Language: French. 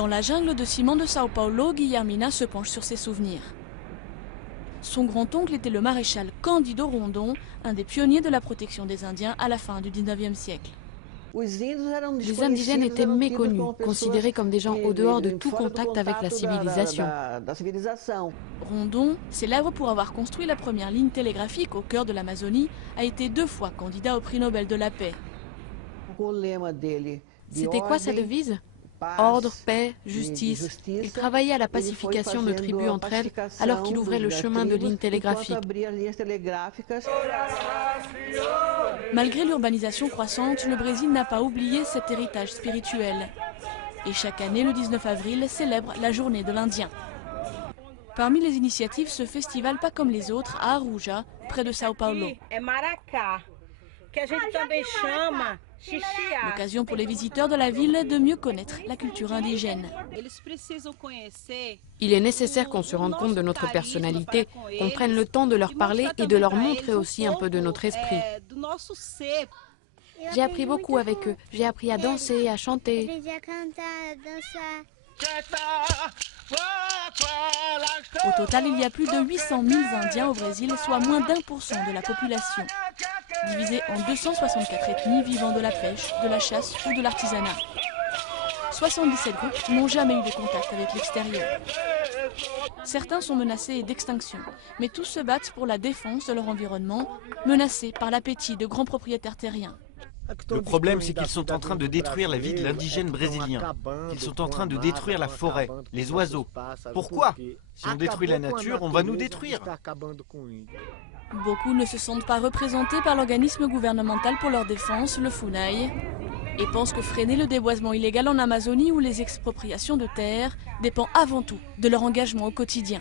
Dans la jungle de ciment de Sao Paulo, Guillermina se penche sur ses souvenirs. Son grand-oncle était le maréchal Cândido Rondon, un des pionniers de la protection des Indiens à la fin du 19e siècle. Les indigènes étaient méconnus, considérés comme des gens au dehors de tout contact avec la civilisation. Rondon, célèbre pour avoir construit la première ligne télégraphique au cœur de l'Amazonie, a été 2 fois candidat au prix Nobel de la paix. C'était quoi sa devise ? Ordre, paix, justice. Il travaillait à la pacification de tribus entre elles alors qu'il ouvrait le chemin de lignes télégraphiques. Malgré l'urbanisation croissante, le Brésil n'a pas oublié cet héritage spirituel. Et chaque année, le 19 avril, célèbre la journée de l'Indien. Parmi les initiatives, ce festival pas comme les autres à Aruja, près de Sao Paulo. L'occasion pour les visiteurs de la ville de mieux connaître la culture indigène. Il est nécessaire qu'on se rende compte de notre personnalité, qu'on prenne le temps de leur parler et de leur montrer aussi un peu de notre esprit. J'ai appris beaucoup avec eux. J'ai appris à danser, à chanter. Au total, il y a plus de 800 000 Indiens au Brésil, soit moins d'1% de la population. Divisés en 264 ethnies vivant de la pêche, de la chasse ou de l'artisanat. 77 groupes n'ont jamais eu de contact avec l'extérieur. Certains sont menacés d'extinction, mais tous se battent pour la défense de leur environnement, menacés par l'appétit de grands propriétaires terriens. Le problème, c'est qu'ils sont en train de détruire la vie de l'indigène brésilien. Ils sont en train de détruire la forêt, les oiseaux. Pourquoi? Si on détruit la nature, on va nous détruire. Beaucoup ne se sentent pas représentés par l'organisme gouvernemental pour leur défense, le FUNAI, et pensent que freiner le déboisement illégal en Amazonie ou les expropriations de terres dépend avant tout de leur engagement au quotidien.